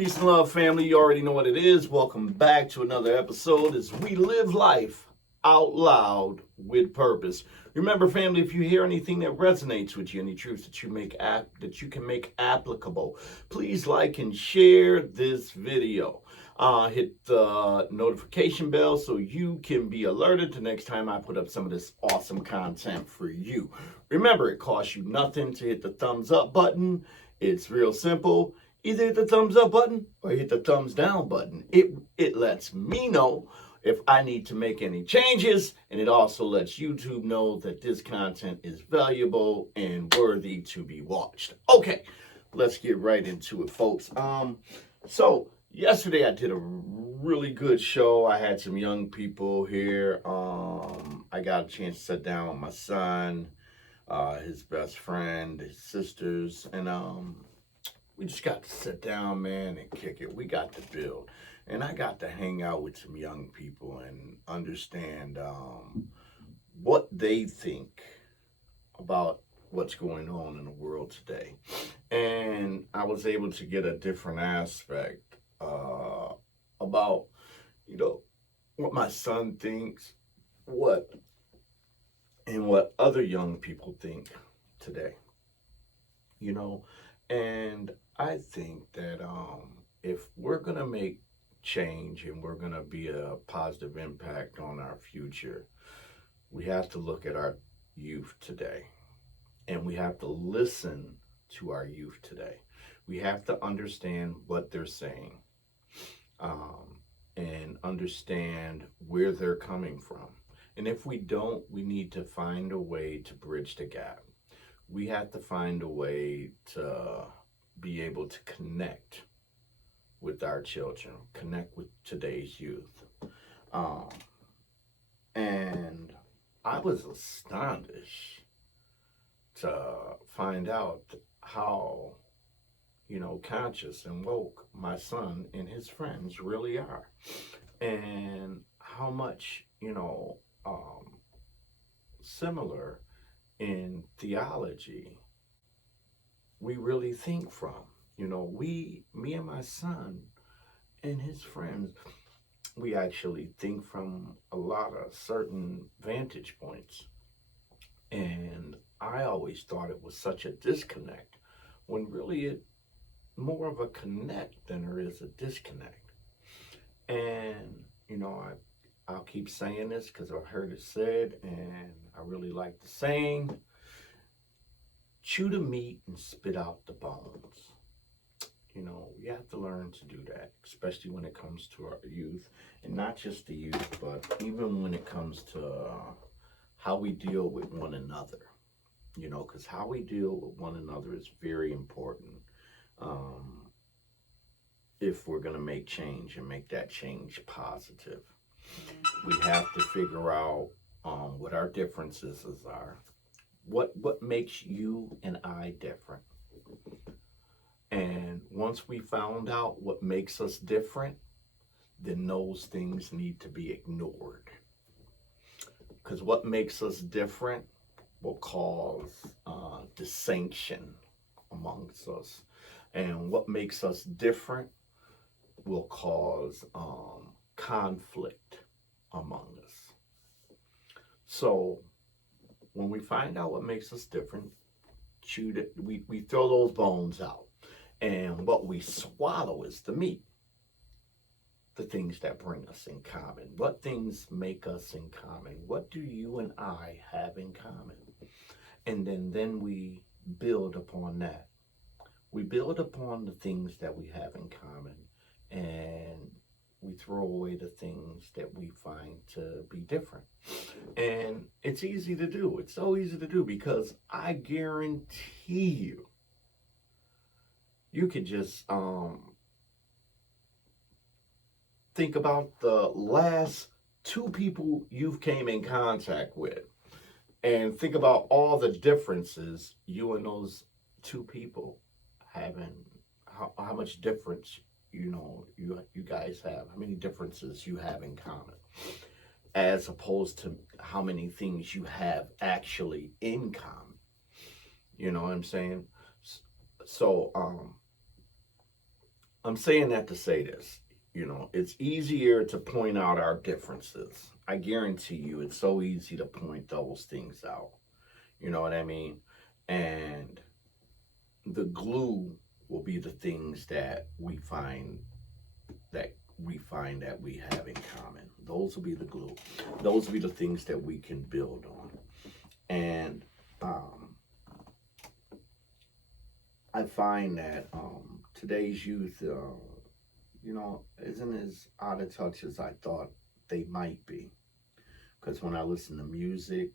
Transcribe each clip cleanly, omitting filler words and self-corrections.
Peace and love, family. You already know what it is. Welcome back to another episode as we live life out loud with purpose. Remember, family, if you hear anything that resonates with you, any truths that you can make applicable, please like and share this video. Hit the notification bell so you can be alerted the next time I put up some of this awesome content for you. Remember, it costs you nothing to hit the thumbs up button. It's real simple. Either hit the thumbs up button or hit the thumbs down button. It lets me know if I need to make any changes, and it also lets YouTube know that this content is valuable and worthy to be watched. Okay, let's get right into it, folks. So yesterday I did a really good show. I had some young people here. I got a chance to sit down with my son, his best friend, his sisters, and we just got to sit down, man, and kick it. We got to build. And I got to hang out with some young people and understand what they think about what's going on in the world today. And I was able to get a different aspect about, what my son thinks, what other young people think today. And I think that if we're going to make change and we're going to be a positive impact on our future, we have to look at our youth today, and we have to listen to our youth today. We have to understand what they're saying, and understand where they're coming from. And if we don't, we need to find a way to bridge the gap. We have to find a way to be able to connect with our children, connect with today's youth. And I was astonished to find out how, conscious and woke my son and his friends really are. And how much, similar in theology we really think from. Me and my son and his friends, we actually think from a lot of certain vantage points. And I always thought it was such a disconnect, when really it's more of a connect than there is a disconnect. And, I'll keep saying this because I've heard it said, and I really like the saying, chew the meat and spit out the bones. We have to learn to do that, especially when it comes to our youth, and not just the youth, but even when it comes to how we deal with one another, because how we deal with one another is very important if we're going to make change and make that change positive. We have to figure out what our differences are. What makes you and I different? And once we found out what makes us different, then those things need to be ignored. Because what makes us different will cause dissension amongst us. And what makes us different will cause conflict among us. So when we find out what makes us different, we throw those bones out. And what we swallow is the meat, the things that bring us in common. What things make us in common? What do you and I have in common? And then we build upon that. We build upon the things that we have in common, and we throw away the things that we find to be different. And it's easy to do. It's so easy to do, because I guarantee you could just think about the last two people you've came in contact with, and think about all the differences you and those two people having, how much difference you guys have, how many differences you have in common, as opposed to how many things you have actually in common. You know what I'm saying? So I'm saying that to say this. It's easier to point out our differences. I guarantee you, it's so easy to point those things out. You know what I mean? And the glue will be the things that we have in common. Those will be the glue. Those will be the things that we can build on. And I find that today's youth, isn't as out of touch as I thought they might be. Because when I listen to music,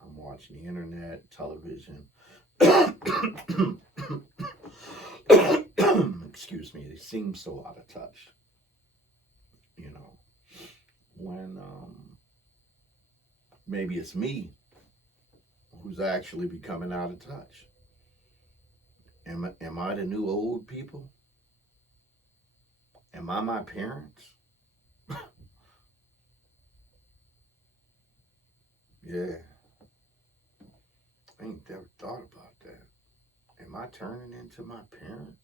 I'm watching the internet, television. Excuse me, they seem so out of touch. When maybe it's me who's actually becoming out of touch. Am I the new old people? Am I my parents? Yeah, I ain't never thought about that. Am I turning into my parents?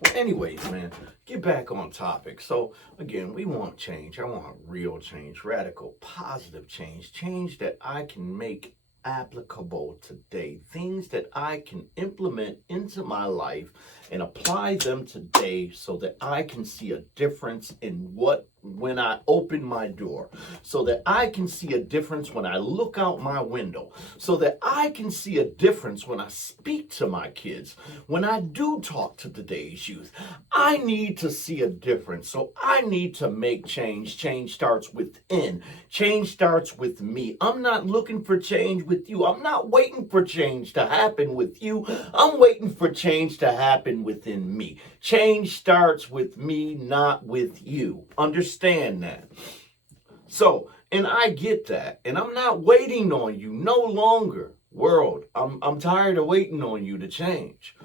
Well, anyways, man, get back on topic. So, again, we want change. I want real change, radical, positive change, change that I can make applicable today, things that I can implement into my life and apply them today so that I can see a difference in when I open my door, so that I can see a difference when I look out my window, so that I can see a difference when I speak to my kids, when I do talk to today's youth. I need to see a difference. So I need to make change. Change starts within. Change starts with me. I'm not looking for change with you. I'm not waiting for change to happen with you. I'm waiting for change to happen within me. Change starts with me, not with you. Understand that. So, and I get that. And I'm not waiting on you no longer. World, I'm tired of waiting on you to change.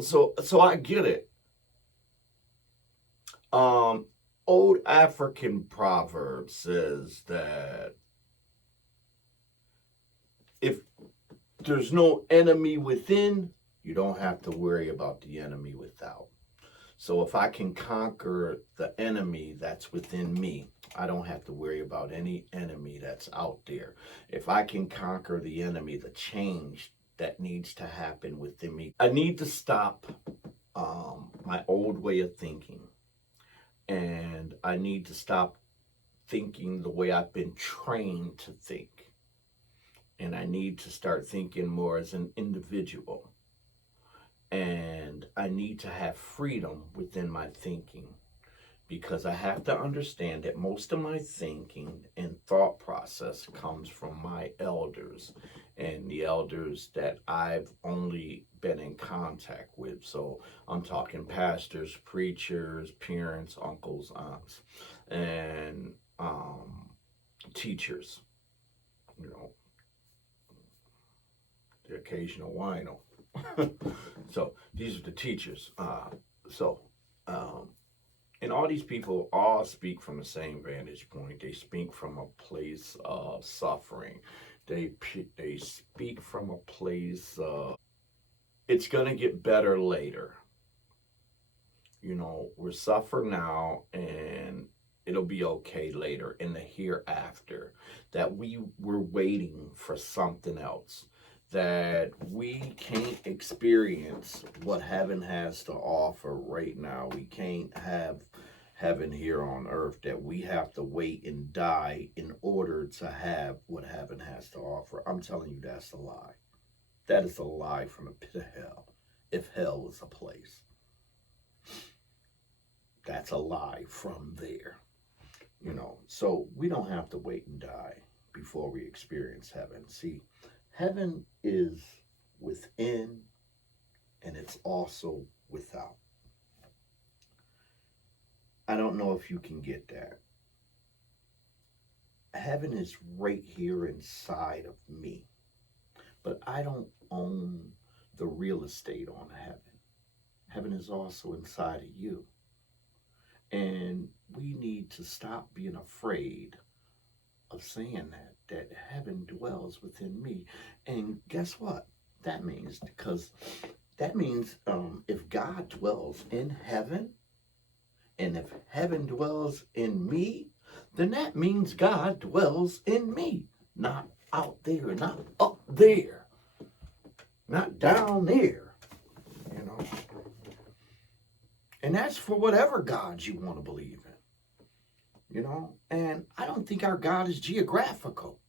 So I get it. Old African proverb says that if there's no enemy within, you don't have to worry about the enemy without. So if I can conquer the enemy that's within me, I don't have to worry about any enemy that's out there. If I can conquer the enemy, the change that needs to happen within me, I need to stop my old way of thinking. And I need to stop thinking the way I've been trained to think. And I need to start thinking more as an individual. And I need to have freedom within my thinking, because I have to understand that most of my thinking and thought process comes from my elders, and the elders that I've only been in contact with. So I'm talking pastors, preachers, parents, uncles, aunts, and teachers, you know, the occasional wino. So these are the teachers. So and all these people all speak from the same vantage point. They speak from a place of suffering. They speak from a place of it's gonna get better later. We're suffering now, and it'll be okay later in the hereafter. That we were waiting for something else. That we can't experience what heaven has to offer right now. We can't have heaven here on earth, that we have to wait and die in order to have what heaven has to offer. I'm telling you, that's a lie. That is a lie from the pit of hell. If hell was a place, that's a lie from there. So we don't have to wait and die before we experience heaven. See, heaven is within, and it's also without. I don't know if you can get that. Heaven is right here inside of me, but I don't own the real estate on heaven. Heaven is also inside of you. And we need to stop being afraid of saying that heaven dwells within me. And guess what? That means, because that means if God dwells in heaven, and if heaven dwells in me, then that means God dwells in me. Not out there, not up there, not down there, you know. And that's for whatever God you want to believe in, you know. And I don't think our God is geographical.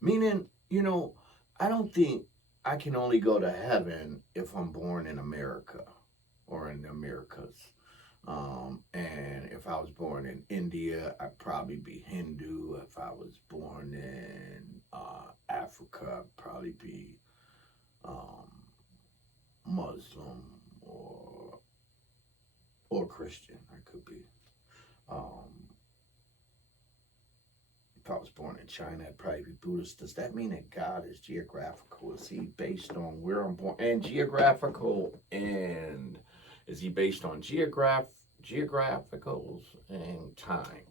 Meaning, you know, I don't think I can only go to heaven if I'm born in America or in the Americas. And if I was born in India, I'd probably be Hindu. If I was born in Africa, I'd probably be Muslim or Christian. I could be. If I was born in China, I'd probably be Buddhist. Does that mean that God is geographical? Is he based on where I'm born? And geographical, and is he based on geographicals and time?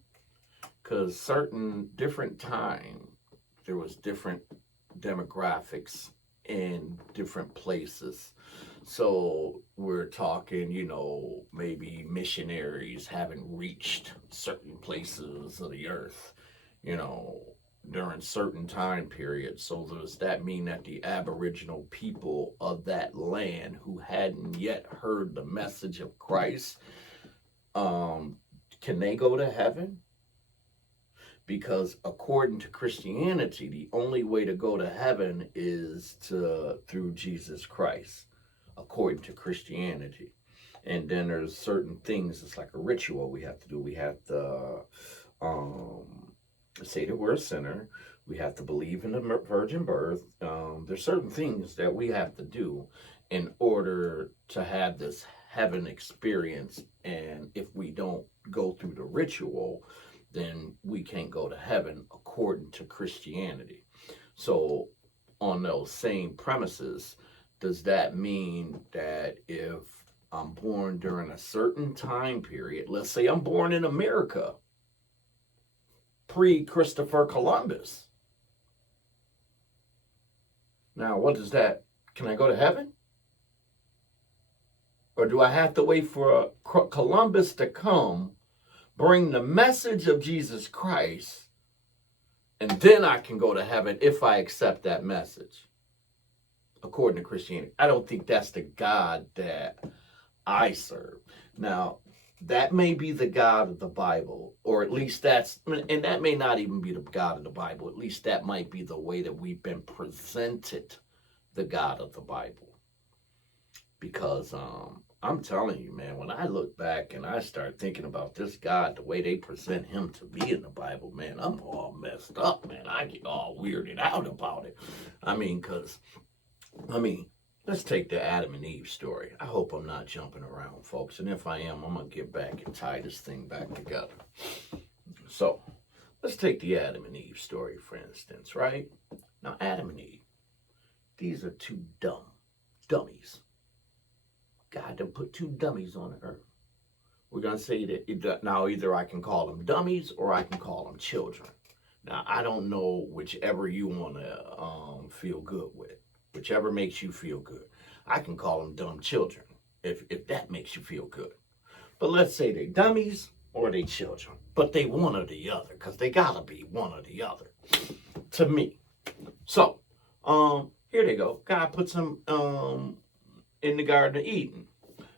Because certain different time, there was different demographics in different places. So we're talking, you know, maybe missionaries haven't reached certain places of the earth, you know, during certain time periods. So does that mean that the Aboriginal people of that land who hadn't yet heard the message of Christ, can they go to heaven? Because according to Christianity, the only way to go to heaven is through Jesus Christ, according to Christianity. And then there's certain things, it's like a ritual we have to do. We have to say that we're a sinner. We have to believe in the virgin birth. There's certain things that we have to do in order to have this heaven experience. And if we don't go through the ritual, then we can't go to heaven according to Christianity. So on those same premises, does that mean that if I'm born during a certain time period, let's say I'm born in America, pre-Christopher Columbus. Now, what does that, can I go to heaven? Or do I have to wait for Columbus to come, bring the message of Jesus Christ, and then I can go to heaven if I accept that message, according to Christianity? I don't think that's the God that I serve. Now, that may be the God of the Bible, or at least that's, and that may not even be the God of the Bible. At least that might be the way that we've been presented the God of the Bible. Because I'm telling you, man, when I look back and I start thinking about this God, the way they present him to be in the Bible, man, I'm all messed up, man. I get all weirded out about it. Let's take the Adam and Eve story. I hope I'm not jumping around, folks. And if I am, I'm going to get back and tie this thing back together. So, let's take the Adam and Eve story, for instance, right? Now, Adam and Eve, these are two dummies. God done put two dummies on the earth. We're going to say that now either I can call them dummies or I can call them children. Now, I don't know whichever you want to feel good with. Whichever makes you feel good. I can call them dumb children if that makes you feel good. But let's say they dummies or they children. But they one or the other, because they gotta be one or the other to me. So, here they go. God puts them in the Garden of Eden.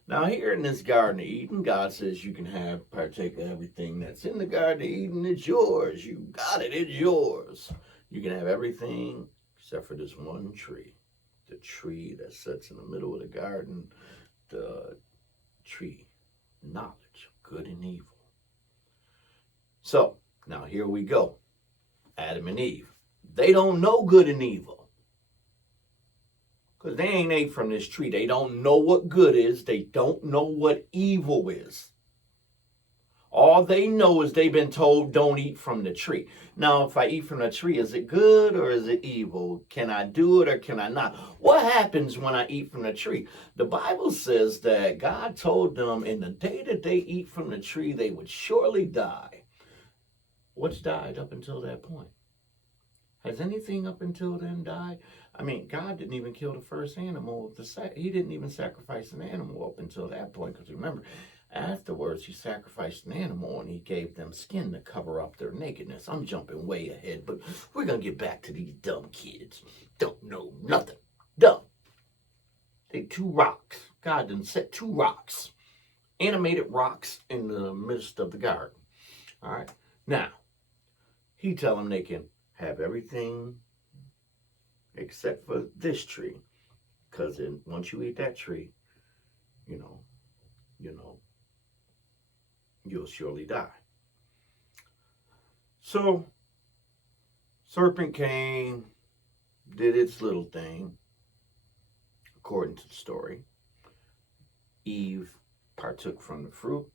Now here in this Garden of Eden, God says you can partake of everything that's in the Garden of Eden. It's yours. You got it. It's yours. You can have everything except for this one tree. The tree that sits in the middle of the garden, the tree, knowledge, good and evil. So, now here we go. Adam and Eve. They don't know good and evil. Because they ain't ate from this tree. They don't know what good is. They don't know what evil is. All they know is they've been told don't eat from the tree. Now, if I eat from the tree, is it good or is it evil? Can I do it or can I not? What happens when I eat from the tree? The Bible says that God told them in the day that they eat from the tree, they would surely die. What's died up until that point? Has anything up until then died? I mean, God didn't even kill the first animal. He didn't even sacrifice an animal up until that point. Because remember, afterwards, he sacrificed an animal and he gave them skin to cover up their nakedness. I'm jumping way ahead, but we're going to get back to these dumb kids. Don't know nothing. Dumb. They two rocks. God done set two rocks. Animated rocks in the midst of the garden. All right. Now, he tell them they can have everything except for this tree. Because once you eat that tree, you'll surely die. So, serpent came, did its little thing, according to the story. Eve partook from the fruit.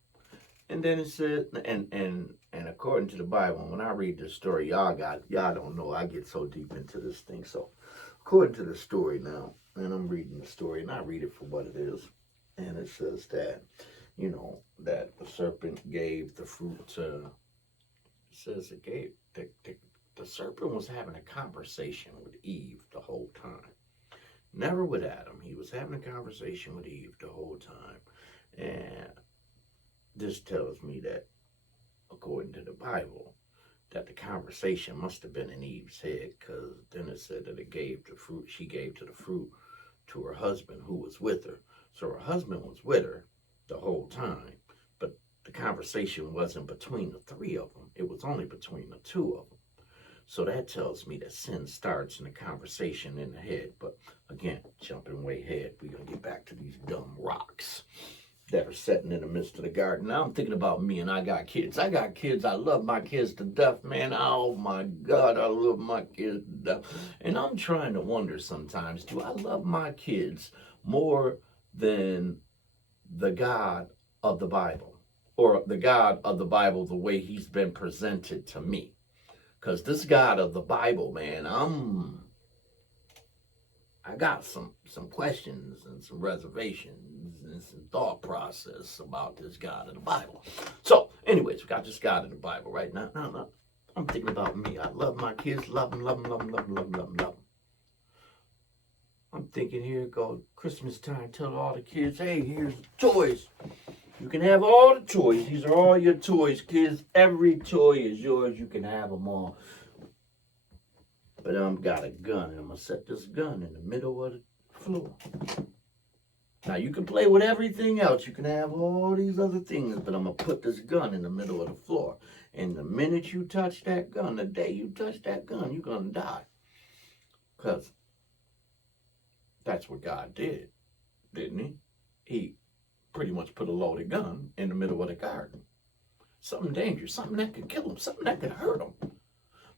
And then it said, and according to the Bible, when I read this story, y'all don't know, I get so deep into this thing. So, according to the story now, and I'm reading the story, and I read it for what it is, and it says that, that the serpent gave the fruit to, it says it gave, the serpent was having a conversation with Eve the whole time. Never with Adam. He was having a conversation with Eve the whole time. And this tells me that, according to the Bible, that the conversation must have been in Eve's head, because then it said that she gave to the fruit to her husband who was with her. So her husband was with her the whole time, but the conversation wasn't between the three of them. It was only between the two of them. So that tells me that sin starts in the conversation in the head. But again, jumping way ahead, we're going to get back to these dumb rocks that are sitting in the midst of the garden. Now I'm thinking about me, and I got kids. I love my kids to death, man. Oh my God, I love my kids to death. And I'm trying to wonder sometimes, do I love my kids more than the God of the Bible? Or the God of the Bible the way he's been presented to me? Because this God of the Bible, man, I got some questions and some reservations and some thought process about this God of the Bible. So, anyways, we got this God of the Bible right now. No. I'm thinking about me. I love my kids. Love them. I'm thinking here go Christmas time. Tell all the kids, hey, here's the toys. You can have all the toys. These are all your toys, kids. Every toy is yours. You can have them all. But I've got a gun, and I'm going to set this gun in the middle of the floor. Now, you can play with everything else. You can have all these other things, but I'm going to put this gun in the middle of the floor. And the minute you touch that gun, the day you touch that gun, you're going to die. Because that's what God did, didn't he? He pretty much put a loaded gun in the middle of the garden. Something dangerous, something that could kill them, something that could hurt them.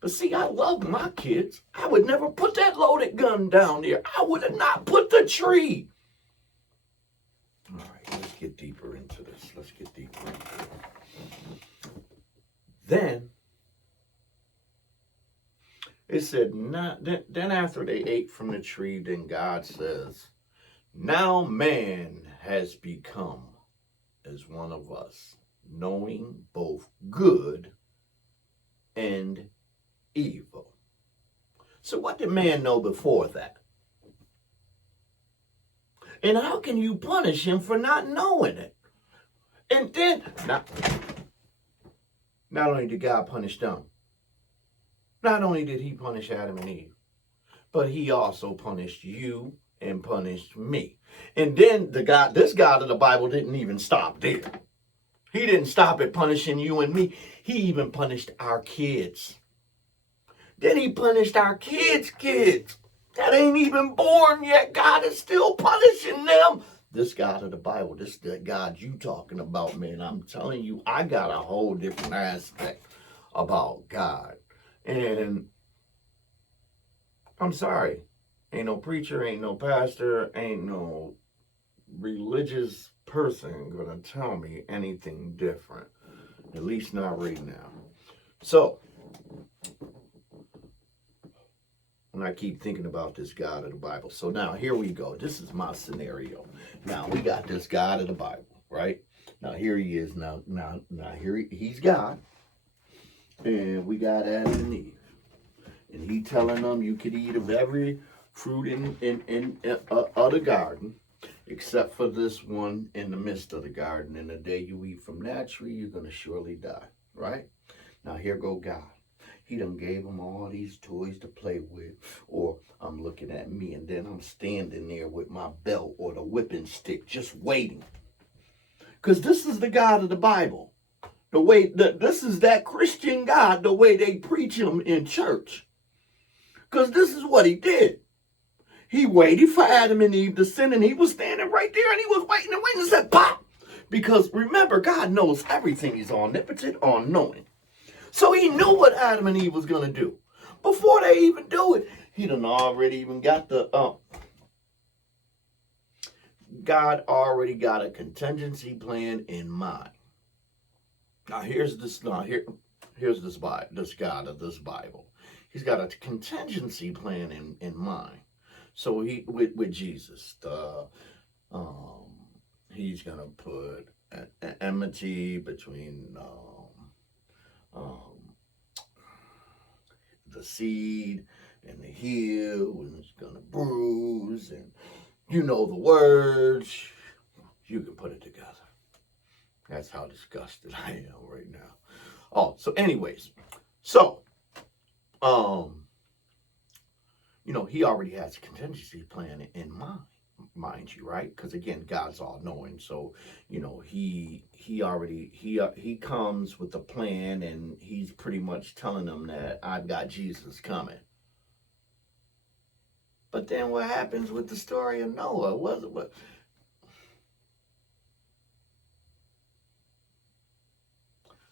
But see, I love my kids. I would never put that loaded gun down there. I would have not put the tree. All right, let's get deeper into this. Then, it said, then after they ate from the tree, then God says, now man has become as one of us, knowing both good and evil. So what did man know before that? And how can you punish him for not knowing it? And then, not only did God punish them, not only did he punish Adam and Eve, but he also punished you and punished me. And then this God of the Bible didn't even stop there. He didn't stop at punishing you and me. He even punished our kids. Then he punished our kids' kids that ain't even born yet. God is still punishing them. This God of the Bible, this is the God you talking about, man. I'm telling you, I got a whole different aspect about God. And I'm sorry, ain't no preacher, ain't no pastor, ain't no religious person gonna tell me anything different. At least not right now. So, when I keep thinking about this God of the Bible. So now, here we go. This is my scenario. Now, we got this God of the Bible, right? Now, here he is. Now here he's God. And we got Adam and Eve. And he telling them you could eat of every fruit in the garden, except for this one in the midst of the garden. And the day you eat from that tree, you're gonna surely die. Right? Now here go God. He done gave them all these toys to play with, or I'm looking at me, and then I'm standing there with my belt or the whipping stick, just waiting. Because this is the God of the Bible. The way that this is that Christian God, the way they preach him in church. Because this is what he did. He waited for Adam and Eve to sin, and he was standing right there, and he was waiting and waiting and said, pop. Because remember, God knows everything. He's omnipotent, all-knowing. So he knew what Adam and Eve was going to do. Before they even do it, he done already even got God already got a contingency plan in mind. Now here's this God of this Bible. He's got a contingency plan in mind. So he with Jesus, he's gonna put an enmity between the seed and the heel, and it's gonna bruise, and you know the words. You can put it together. That's how disgusted I am right now. Oh, so anyways, so he already has a contingency plan in mind, mind you, right? Because again, God's all knowing, so he comes with a plan, and he's pretty much telling them that I've got Jesus coming. But then what happens with the story of Noah? What?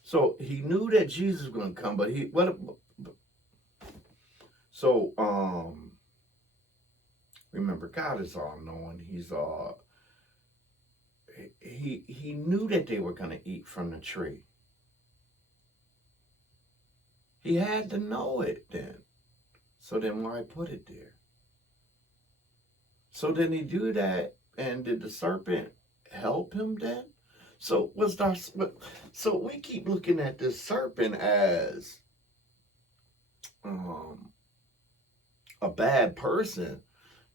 So he knew that Jesus was going to come, but remember, God is all knowing. He knew that they were going to eat from the tree. He had to know it then. So then why put it there? So then he do that, and did the serpent help him then? So we keep looking at this serpent as a bad person.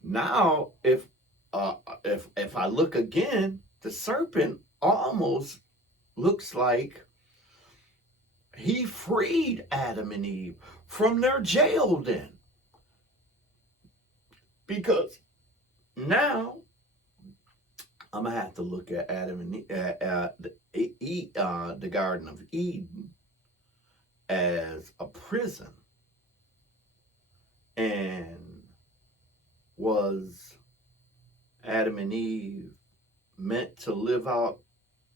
Now, if I look again, the serpent almost looks like he freed Adam and Eve from their jail then. Because now I'm gonna have to look at Adam and the Garden of Eden as a prison. And was Adam and Eve meant to live out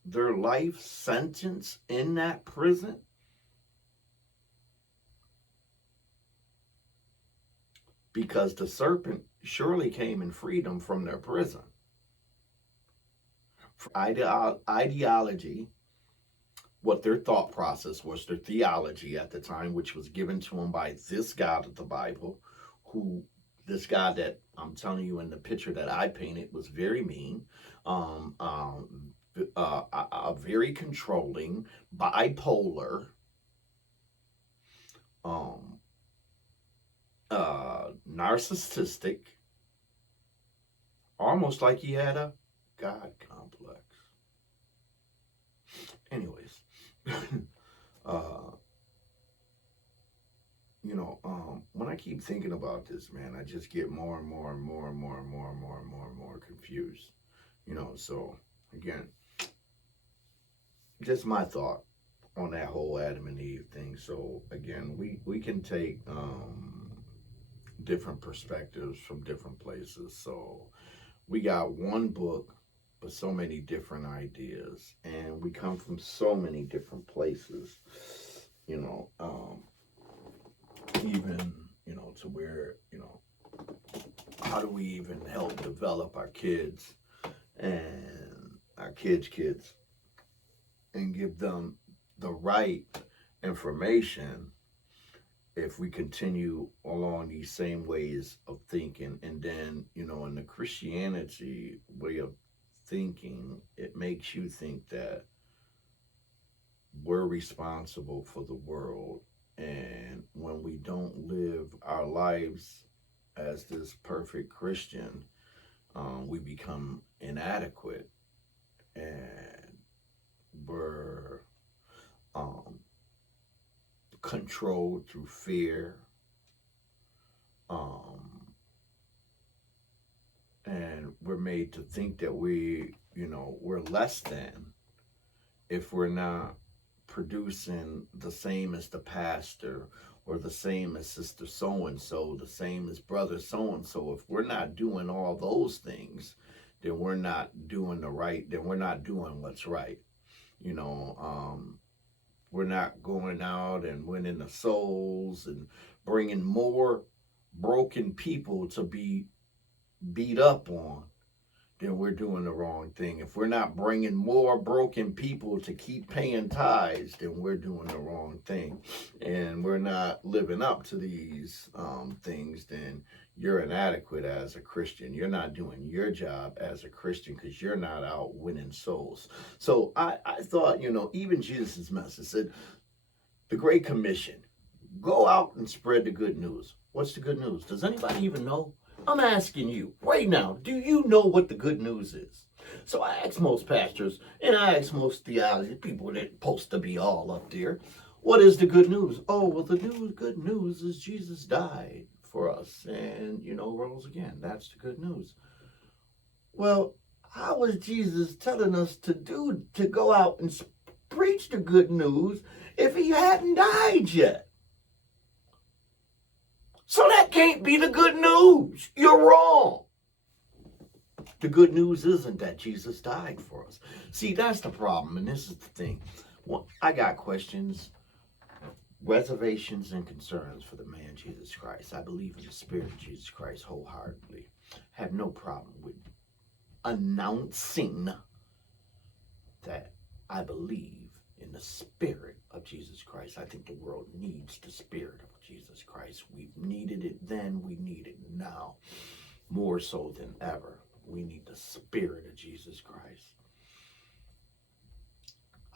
their life sentence in that prison? Because the serpent surely came and freed them from their prison. For ideology, what their thought process was, their theology at the time, which was given to them by this God of the Bible, this guy that I'm telling you in the picture that I painted was very mean, very controlling, bipolar, narcissistic, almost like he had a God complex. Anyways, when I keep thinking about this, man, I just get more and more and more and more and more and more and more and more confused. So again, just my thought on that whole Adam and Eve thing. So again, we can take different perspectives from different places. So we got one book, but so many different ideas, and we come from so many different places. Even to where how do we even help develop our kids and our kids and give them the right information if we continue along these same ways of thinking? And then in the Christianity way of thinking, it makes you think that we're responsible for the world, and when we don't live our lives as this perfect Christian, we become inadequate, and we're um, controlled through fear, um, and we're made to think that we're less than if we're not producing the same as the pastor, or the same as sister so and so, the same as brother so and so. If we're not doing all those things, then we're not doing then we're not doing what's right. You know, we're not going out and winning the souls and bringing more broken people to be beat up on, then we're doing the wrong thing. If we're not bringing more broken people to keep paying tithes, then we're doing the wrong thing. And we're not living up to these things, then you're inadequate as a Christian. You're not doing your job as a Christian because you're not out winning souls. So I thought, even Jesus' message said, the Great Commission, go out and spread the good news. What's the good news? Does anybody even know? I'm asking you right now, do you know what the good news is? So I ask most pastors, and I ask most theology people that supposed to be all up there, what is the good news? Oh, well, the good news is Jesus died for us and, rose again. That's the good news. Well, how was Jesus telling us to go out and preach the good news if he hadn't died yet? So that can't be the good news. You're wrong. The good news isn't that Jesus died for us. See, that's the problem, and this is the thing. Well, I got questions, reservations, and concerns for the man Jesus Christ. I believe in the Spirit of Jesus Christ wholeheartedly. Have no problem with announcing that I believe in the Spirit of Jesus Christ. I think the world needs the Spirit of Jesus Christ. We've needed it then, we need it now. More so than ever, we need the Spirit of Jesus Christ.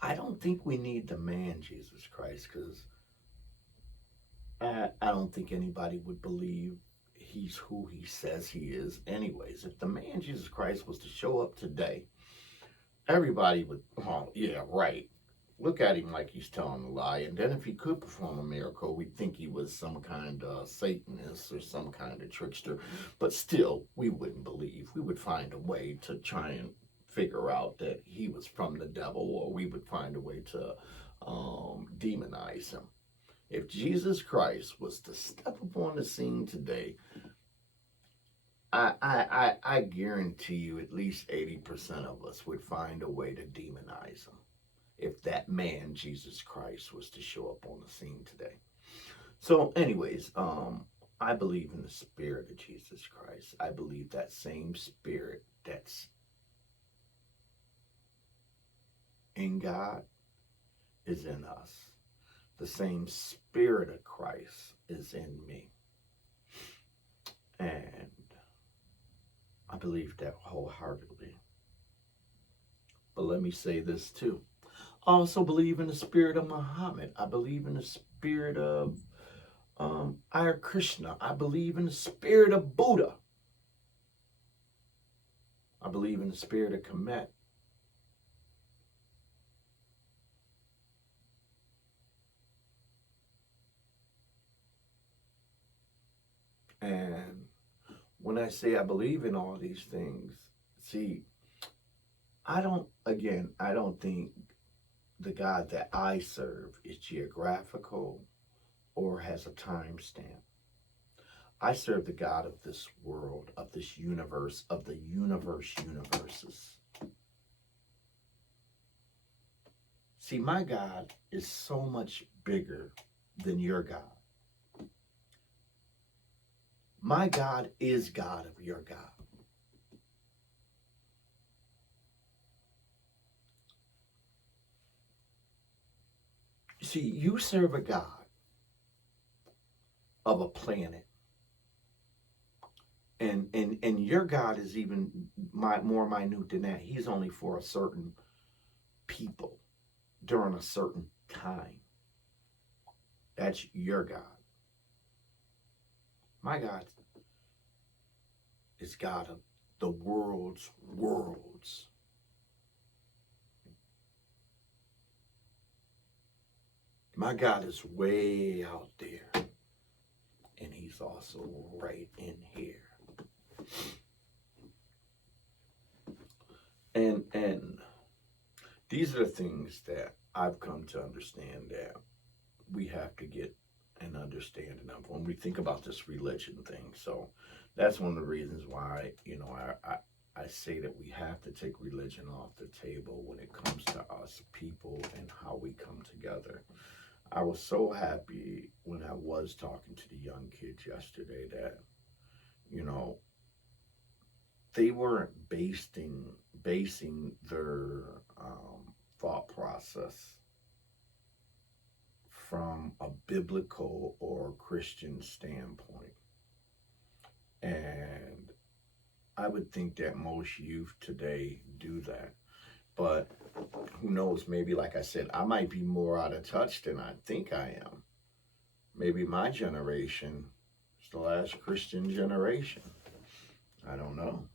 I don't think we need the man Jesus Christ, because I don't think anybody would believe he's who he says he is anyways. If the man Jesus Christ was to show up today, everybody would, oh, yeah, right. Look at him like he's telling a lie. And then if he could perform a miracle, we'd think he was some kind of Satanist or some kind of trickster. But still, we wouldn't believe. We would find a way to try and figure out that he was from the devil, or we would find a way to demonize him. If Jesus Christ was to step upon the scene today, I guarantee you at least 80% of us would find a way to demonize him if that man, Jesus Christ, was to show up on the scene today. So anyways, I believe in the Spirit of Jesus Christ. I believe that same Spirit that's in God is in us. The same Spirit of Christ is in me. And I believe that wholeheartedly. But let me say this too. I also believe in the spirit of Muhammad. I believe in the spirit of Hare Krishna. I believe in the spirit of Buddha. I believe in the spirit of Kemet. And when I say I believe in all these things, see, I don't think the God that I serve is geographical or has a time stamp. I serve the God of this world, of this universe, of the universes. See, my God is so much bigger than your God. My God is God of your God. See, you serve a God of a planet. And your God is even more minute than that. He's only for a certain people during a certain time. That's your God. My God is God of the world's worlds. My God is way out there, and he's also right in here. And these are the things that I've come to understand that we have to get an understanding of when we think about this religion thing. So that's one of the reasons why, I say that we have to take religion off the table when it comes to us people and how we come together. I was so happy when I was talking to the young kids yesterday that, they weren't basing their thought process from a biblical or Christian standpoint. And I would think that most youth today do that. But who knows, maybe like I said, I might be more out of touch than I think I am. Maybe my generation is the last Christian generation. I don't know.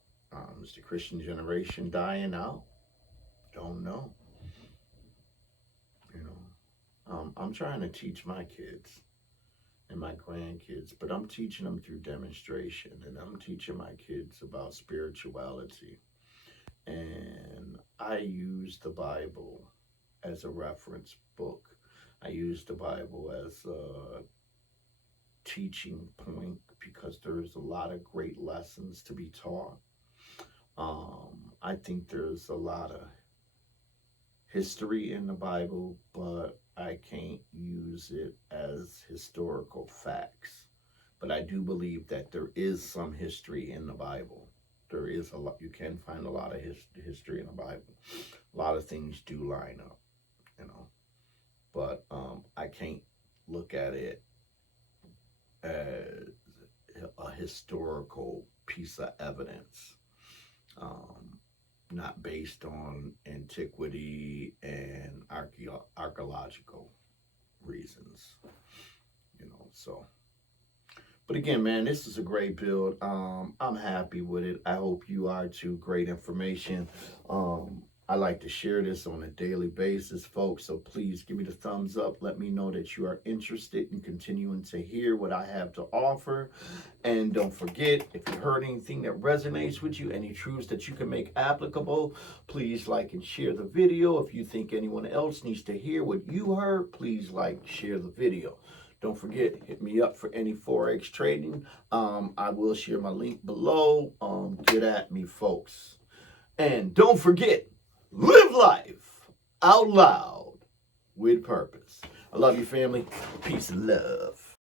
Is the Christian generation dying out? Don't know. I'm trying to teach my kids and my grandkids, but I'm teaching them through demonstration, and I'm teaching my kids about spirituality. And I use the Bible as a reference book. I use the Bible as a teaching point because there's a lot of great lessons to be taught. I think there's a lot of history in the Bible, but I can't use it as historical facts. But I do believe that there is some history in the Bible. There is a lot. You can find a lot of history in the Bible. A lot of things do line up, But I can't look at it as a historical piece of evidence. Not based on antiquity and archaeological reasons, so. But again, man, this is a great build. I'm happy with it. I hope you are too. Great information. I like to share this on a daily basis, folks. So please give me the thumbs up. Let me know that you are interested in continuing to hear what I have to offer. And don't forget, if you heard anything that resonates with you, any truths that you can make applicable, please like and share the video. If you think anyone else needs to hear what you heard, please like, share the video. Don't forget, hit me up for any Forex trading. I will share my link below. Get at me, folks. And don't forget, live life out loud with purpose. I love you, family. Peace and love.